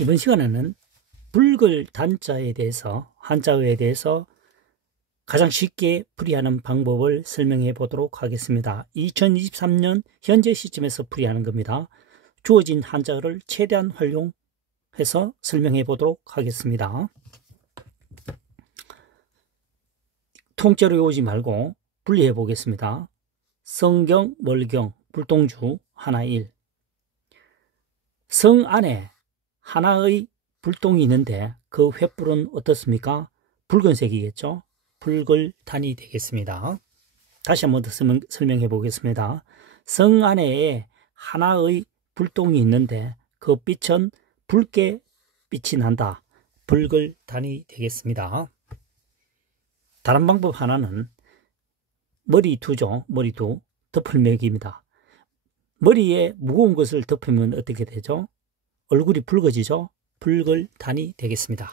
이번 시간에는 붉을 단자에 대해서, 한자어에 대해서 가장 쉽게 풀이하는 방법을 설명해 보도록 하겠습니다. 2023년 현재 시점에서 풀이하는 겁니다. 주어진 한자어를 최대한 활용해서 설명해 보도록 하겠습니다. 통째로 외우지 말고 분리해 보겠습니다. 성경, 월경, 불동주, 하나일. 성 안에 하나의 불똥이 있는데 그 횃불은 어떻습니까? 붉은색이겠죠? 붉을 단이 되겠습니다. 다시 한번 더 설명해 보겠습니다. 성 안에 하나의 불똥이 있는데 그 빛은 붉게 빛이 난다. 붉을 단이 되겠습니다. 다른 방법 하나는 머리두죠. 머리두. 덮을매기입니다. 머리에 무거운 것을 덮으면 어떻게 되죠? 얼굴이 붉어지죠? 붉을 단이 되겠습니다.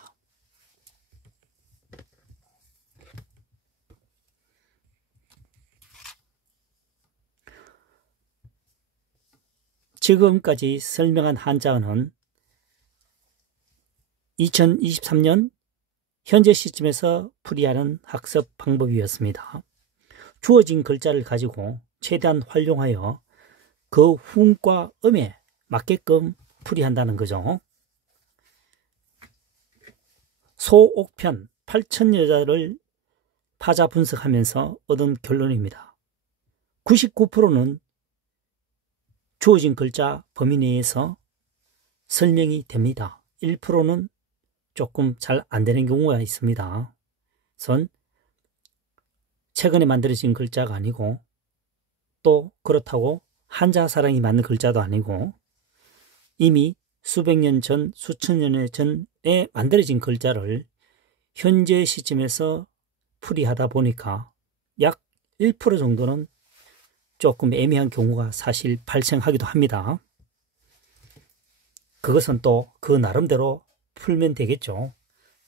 지금까지 설명한 한자어는 2023년 현재 시점에서 풀이하는 학습 방법이었습니다. 주어진 글자를 가지고 최대한 활용하여 그 훈과 음에 맞게끔 풀이한다는 거죠. 소옥편 8천여자를 파자 분석하면서 얻은 결론입니다. 99%는 주어진 글자 범위 내에서 설명이 됩니다. 1%는 조금 잘 안 되는 경우가 있습니다. 우선 최근에 만들어진 글자가 아니고 또 그렇다고 한자 사랑이 맞는 글자도 아니고 이미 수백 년 전, 수천 년 전에 만들어진 글자를 현재 시점에서 풀이하다 보니까 약 1% 정도는 조금 애매한 경우가 사실 발생하기도 합니다. 그것은 또 그 나름대로 풀면 되겠죠.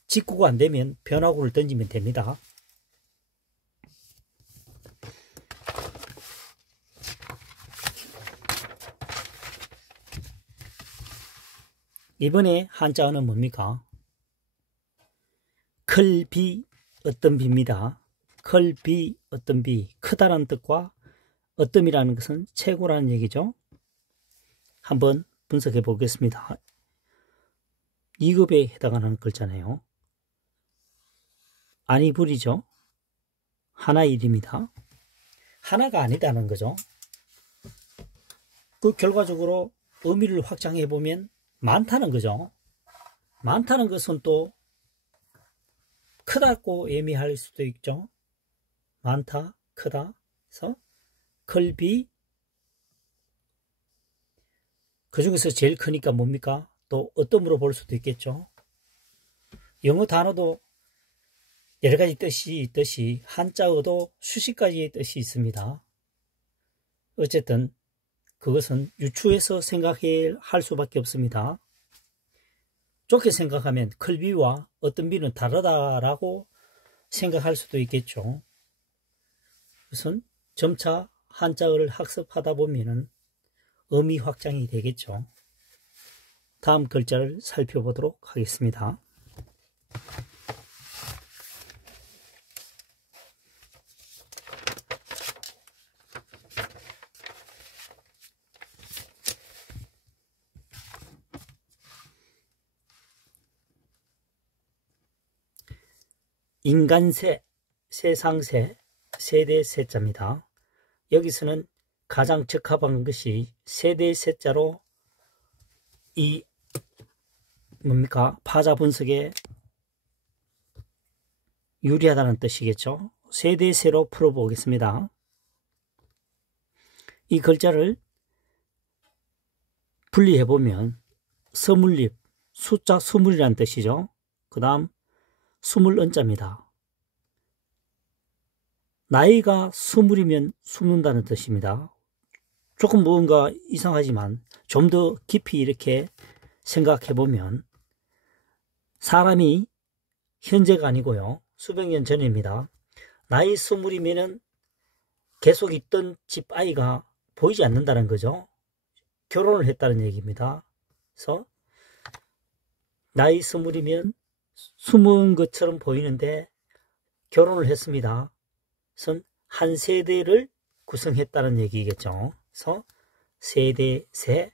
직구가 안 되면 변화구를 던지면 됩니다. 이번에 한자어는 뭡니까? 클비 어떤 비입니다. 클비 어떤 비, 크다라는 뜻과 어떤이라는 것은 최고라는 얘기죠. 한번 분석해 보겠습니다. 2급에 해당하는 글자네요. 아니불이죠. 하나일입니다. 하나가 아니다는 거죠. 그 결과적으로 의미를 확장해 보면 많다는 거죠. 많다는 것은 또 크다고 의미할 수도 있죠. 많다, 크다. 그래서 클비, 그 중에서 제일 크니까 뭡니까? 또 어떤으로 볼 수도 있겠죠. 영어 단어도 여러 가지 뜻이 있듯이 한자어도 수십 가지의 뜻이 있습니다. 어쨌든 그것은 유추해서 생각할 수밖에 없습니다. 좋게 생각하면 클비와 어떤 비는 다르다라고 생각할 수도 있겠죠. 우선 점차 한자어를 학습하다 보면은 의미 확장이 되겠죠. 다음 글자를 살펴보도록 하겠습니다. 인간세, 세상세, 세대세자입니다. 여기서는 가장 적합한 것이 세대세자로 이 뭡니까? 파자 분석에 유리하다는 뜻이겠죠. 세대세로 풀어보겠습니다. 이 글자를 분리해보면 서물립, 숫자 20이라는 뜻이죠. 그 다음 20은자입니다. 나이가 20이면 숨는다는 뜻입니다. 조금 뭔가 이상하지만 좀 더 깊이 이렇게 생각해보면 사람이 현재가 아니고요. 수백 년 전입니다. 나이 20이면 계속 있던 집 아이가 보이지 않는다는 거죠. 결혼을 했다는 얘기입니다. 그래서 나이 20이면 숨은 것처럼 보이는데 결혼을 했습니다. 그래서 한 세대를 구성했다는 얘기겠죠. 그래서 세대세라고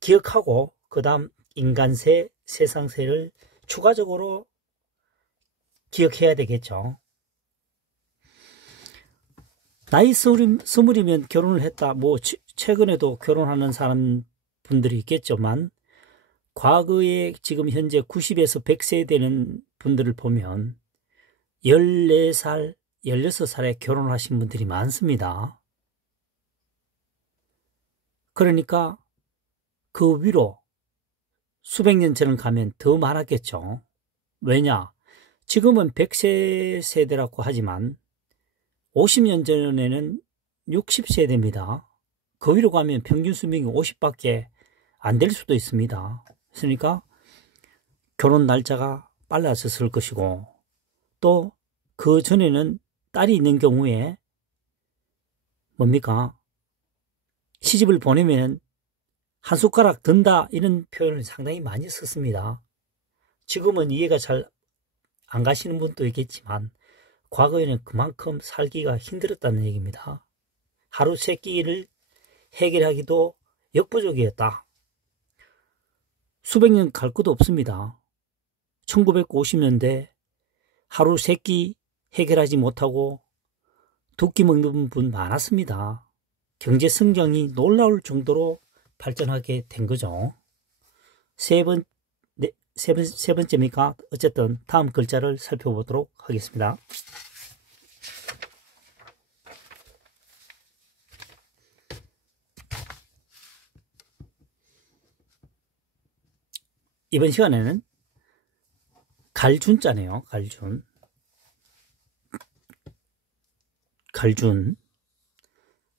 기억하고 그 다음 인간세, 세상세를 추가적으로 기억해야 되겠죠. 나이 20이면 결혼을 했다. 뭐 최근에도 결혼하는 사람 분들이 있겠지만 과거에 지금 현재 90에서 100세 되는 분들을 보면 14살, 16살에 결혼하신 분들이 많습니다. 그러니까 그 위로 수백 년 전 가면 더 많았겠죠. 왜냐? 지금은 100세 세대라고 하지만 50년 전에는 60세대입니다. 그 위로 가면 평균 수명이 50밖에 안 될 수도 있습니다. 그러니까 결혼 날짜가 빨라졌을 것이고 또 그 전에는 딸이 있는 경우에 뭡니까? 시집을 보내면 한 숟가락 든다 이런 표현을 상당히 많이 썼습니다. 지금은 이해가 잘 안 가시는 분도 있겠지만 과거에는 그만큼 살기가 힘들었다는 얘기입니다. 하루 세 끼를 해결하기도 역부족이었다. 수백 년 갈 것도 없습니다. 1950년대 하루 세 끼 해결하지 못하고 두 끼 먹는 분 많았습니다. 경제 성장이 놀라울 정도로 발전하게 된 거죠. 세 번째입니까? 어쨌든 다음 글자를 살펴보도록 하겠습니다. 이번 시간에는 갈준자네요. 갈준.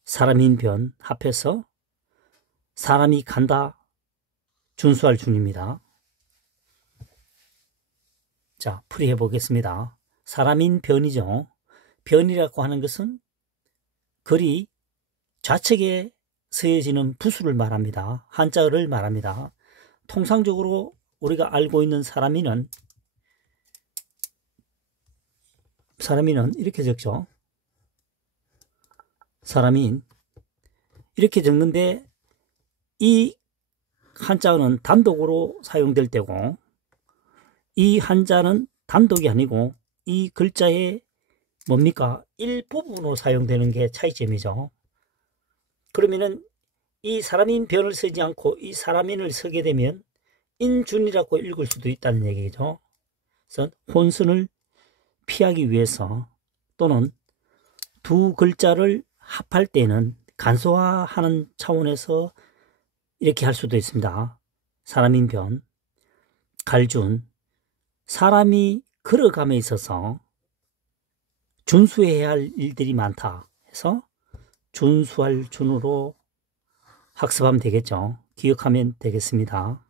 사람인 변 합해서 사람이 간다 준수할 준입니다. 자, 풀이해 보겠습니다. 사람인 변이죠. 변이라고 하는 것은 글이 좌측에 쓰여지는 부수를 말합니다. 한자어를 말합니다. 통상적으로 우리가 알고 있는 사람인은 이렇게 적죠. 사람인 이렇게 적는데 이 한자어는 단독으로 사용될 때고 이 한자는 단독이 아니고 이 글자의 뭡니까? 일부분으로 사용되는 게 차이점이죠. 그러면은 이 사람인 변을 쓰지 않고 이 사람인을 쓰게 되면 인준이라고 읽을 수도 있다는 얘기죠. 그래서 혼선을 피하기 위해서 또는 두 글자를 합할 때는 간소화하는 차원에서 이렇게 할 수도 있습니다. 사람인 변, 갈준, 사람이 걸어감에 있어서 준수해야 할 일들이 많다 해서 준수할 준으로 학습하면 되겠죠. 기억하면 되겠습니다.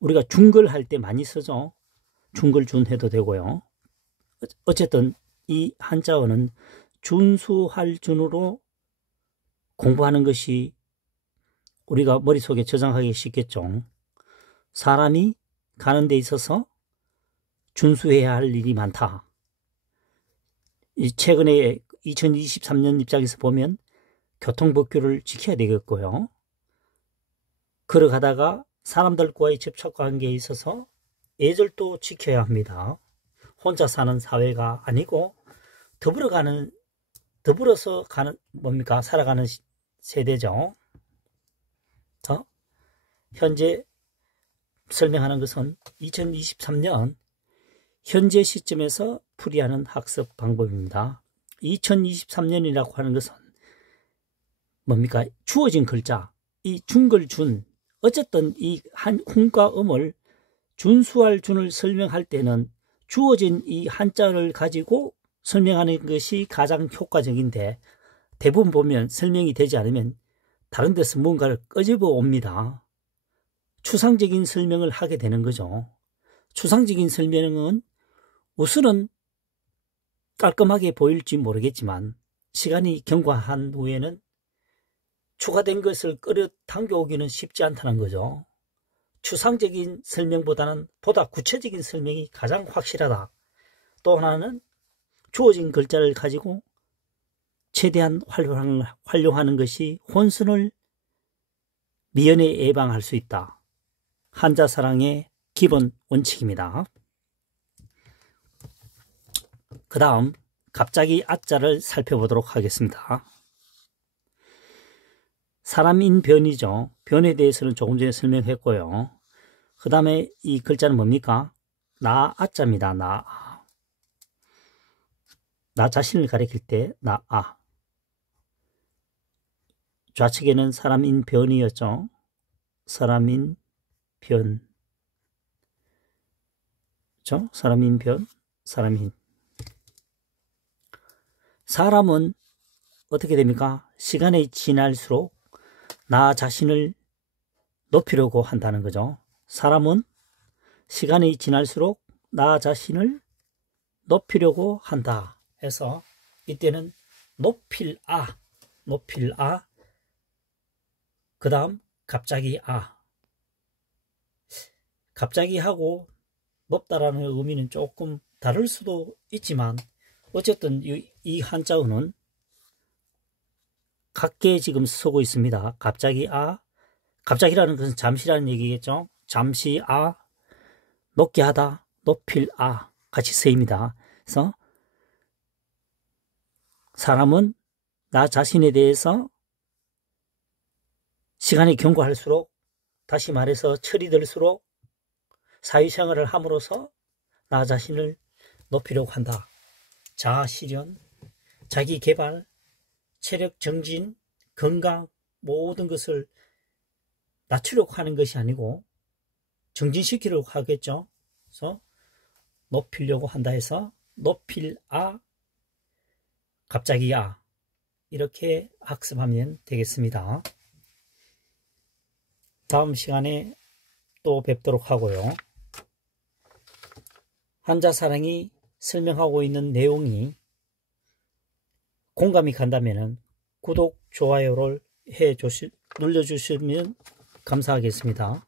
우리가 중걸할 때 많이 쓰죠. 중걸준 해도 되고요. 어쨌든 이 한자어는 준수할 준으로 공부하는 것이 우리가 머릿속에 저장하기 쉽겠죠. 사람이 가는 데 있어서 준수해야 할 일이 많다. 최근에 2023년 입장에서 보면 교통법규를 지켜야 되겠고요. 걸어가다가 사람들과의 접촉관계에 있어서 예절도 지켜야 합니다. 혼자 사는 사회가 아니고 더불어서 살아가는 세대죠. 현재 설명하는 것은 2023년 현재 시점에서 풀이하는 학습 방법입니다. 2023년이라고 하는 것은 주어진 글자, 이 중걸준, 어쨌든 이 훈과 음을 준수할 준을 설명할 때는 주어진 이 한자를 가지고 설명하는 것이 가장 효과적인데 대부분 보면 설명이 되지 않으면 다른 데서 뭔가를 끄집어 옵니다. 추상적인 설명을 하게 되는 거죠. 추상적인 설명은 우선은 깔끔하게 보일지 모르겠지만 시간이 경과한 후에는 추가된 것을 끌어당겨오기는 쉽지 않다는 거죠. 추상적인 설명보다는 보다 구체적인 설명이 가장 확실하다. 또 하나는 주어진 글자를 가지고 최대한 활용하는 것이 혼선을 미연에 예방할 수 있다. 한자 사랑의 기본 원칙입니다. 그 다음 갑자기 아자를 살펴보도록 하겠습니다. 사람인 변이죠. 변에 대해서는 조금 전에 설명했고요. 그 다음에 이 글자는 뭡니까? 나 아자입니다. 나 자신을 가리킬 때 나 아. 좌측에는 사람인 변이었죠. 사람인 변. 그렇죠? 사람인 변, 사람인. 사람은 어떻게 됩니까? 시간이 지날수록 나 자신을 높이려고 한다는 거죠. 사람은 시간이 지날수록 나 자신을 높이려고 한다 해서 이때는 높일 아, 그 다음 갑자기 아. 갑자기 하고 높다라는 의미는 조금 다를 수도 있지만 어쨌든 이 한자어는 같게 지금 쓰고 있습니다. 갑자기 아, 갑자기라는 것은 잠시라는 얘기겠죠. 잠시 아, 높게 하다, 높일 아 같이 쓰입니다. 그래서 사람은 나 자신에 대해서 시간이 경과할수록, 다시 말해서 철이 들수록 사회생활을 함으로써 나 자신을 높이려고 한다. 자아실현, 자기개발, 체력 정진, 건강 모든 것을 낮추려고 하는 것이 아니고 정진시키려고 하겠죠. 그래서 높이려고 한다 해서 높일 아, 갑자기 아 이렇게 학습하면 되겠습니다. 다음 시간에 또 뵙도록 하고요. 한자사랑이 설명하고 있는 내용이 공감이 간다면 구독, 좋아요를 눌러주시면 감사하겠습니다.